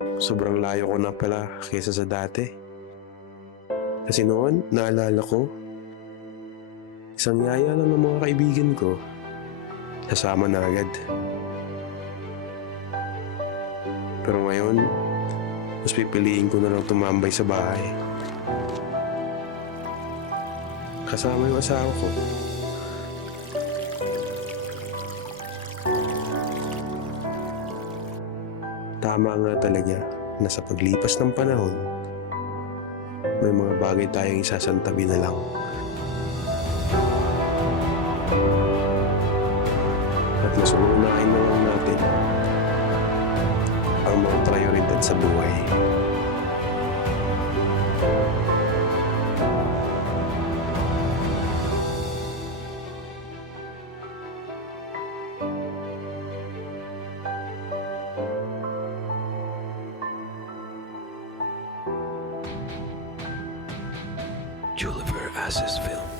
Sobrang layo ko na pala kaysa sa dati. Kasi noon, naalala ko, isang yaya lang ng mga kaibigan ko, kasama na agad. Pero ngayon, mas pipiliin ko na lang tumambay sa bahay. Kasama yung asawa ko. Tama nga talaga na sa paglipas ng panahon, may mga bagay tayong isasantabi na lang. At mas uunahin na lang natin ang mga prioridad sa buhay. Juliver Assis Film.